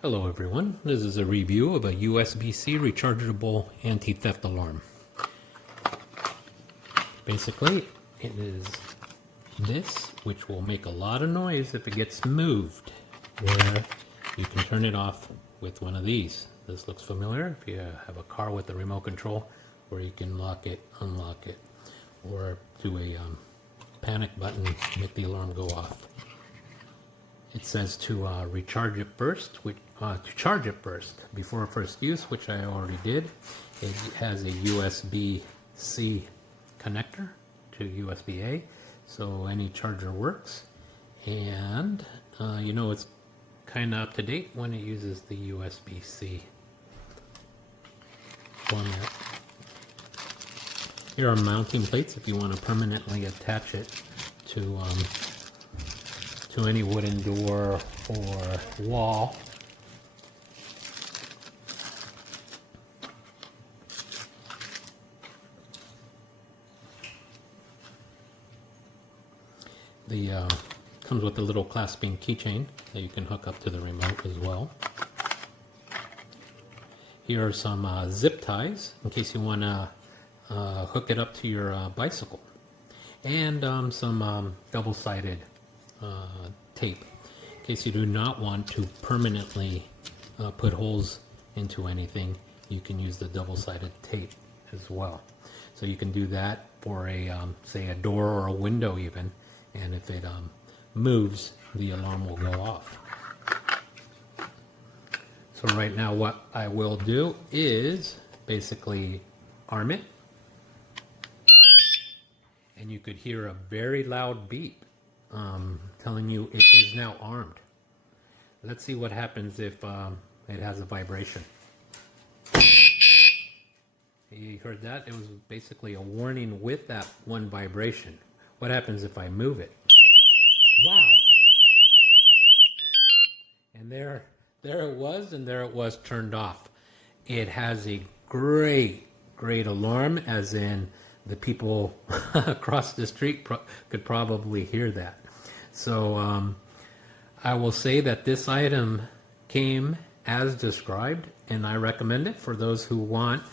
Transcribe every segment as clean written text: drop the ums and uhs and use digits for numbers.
Hello everyone, this is a review of a USB-C rechargeable anti-theft alarm. Basically, it is this, which will make a lot of noise if it gets moved, where you can turn it off with one of these. This looks familiar if you have a car with a remote control where you can lock it, unlock it, or do a panic button, make the alarm go off. It says to recharge it first, to charge it first before first use, which I already did. It has a USB-C connector to USB-A, so any charger works. And you know it's kind of up to date when it uses the USB-C format. Here are mounting plates if you want to permanently attach it to any wooden door or wall. The comes with a little clasping keychain that you can hook up to the remote as well. Here are some zip ties in case you want to hook it up to your bicycle, and some double-sided tape in case you do not want to permanently put holes into anything. You can use the double-sided tape as well, so you can do that for a say a door or a window even, and if it moves, the alarm will go off. So right now what I will do is basically arm it, and you could hear a very loud beep telling you it is now armed. Let's see what happens if it has a vibration. You heard that? It was basically a warning with that one vibration. What happens if I move it? Wow! And there it was, and there it was turned off. It has a great alarm, as in the people across the street could probably hear that. So I will say that this item came as described, and I recommend it for those who want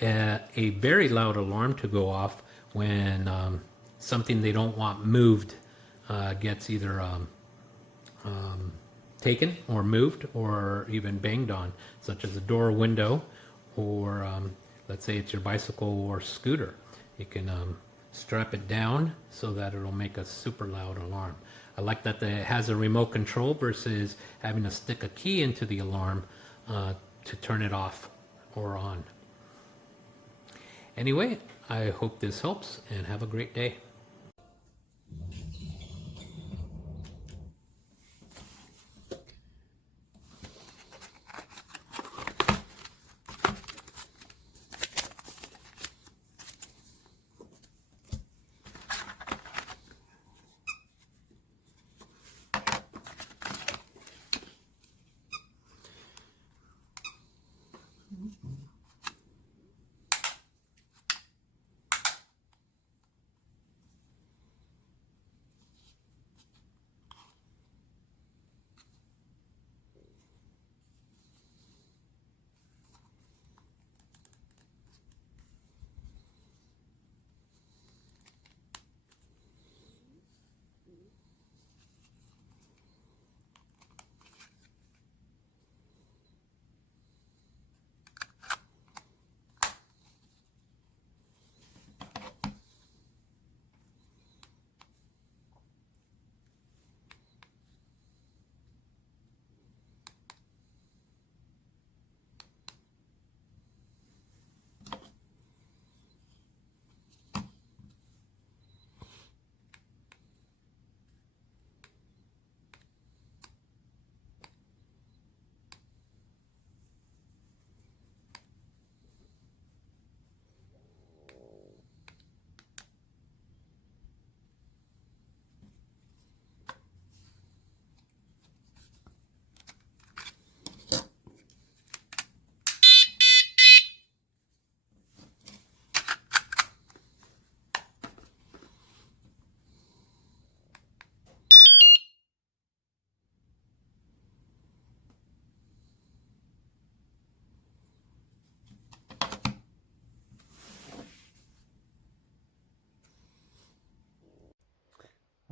a very loud alarm to go off when something they don't want moved gets either taken or moved or even banged on, such as a door or window, or let's say it's your bicycle or scooter. You can strap it down so that it'll make a super loud alarm. I like that it has a remote control versus having to stick a key into the alarm to turn it off or on. Anyway, I hope this helps, and have a great day.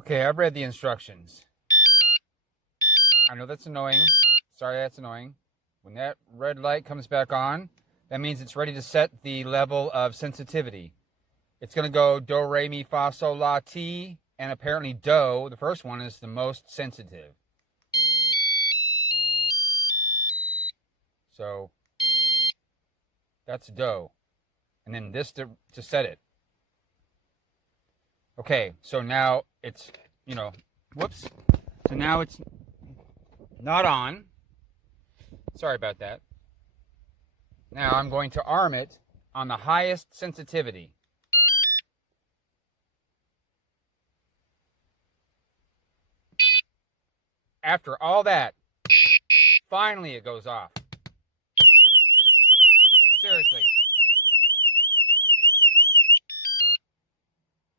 Okay, I've read the instructions. I know that's annoying. Sorry, that's annoying. When that red light comes back on, that means it's ready to set the level of sensitivity. It's going to go do, re, mi, fa, sol, la, ti, and apparently do, the first one, is the most sensitive. So that's do. And then this to set it. Okay, so now it's, whoops. So now it's not on. Sorry about that. Now I'm going to arm it on the highest sensitivity. After all that, finally it goes off. Seriously.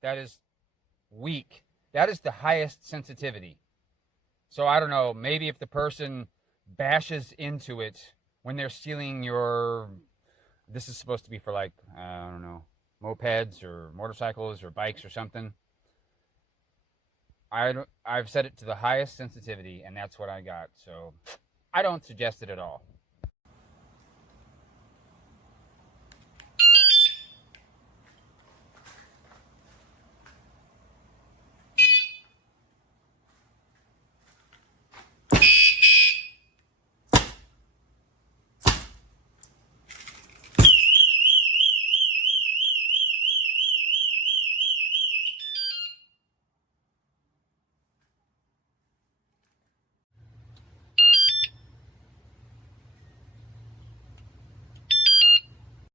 That is weak. That is the highest sensitivity. So I don't know, maybe if the person bashes into it when they're stealing your, this is supposed to be for like, I don't know, mopeds or motorcycles or bikes or something. I've set it to the highest sensitivity, and that's what I got. So I don't suggest it at all.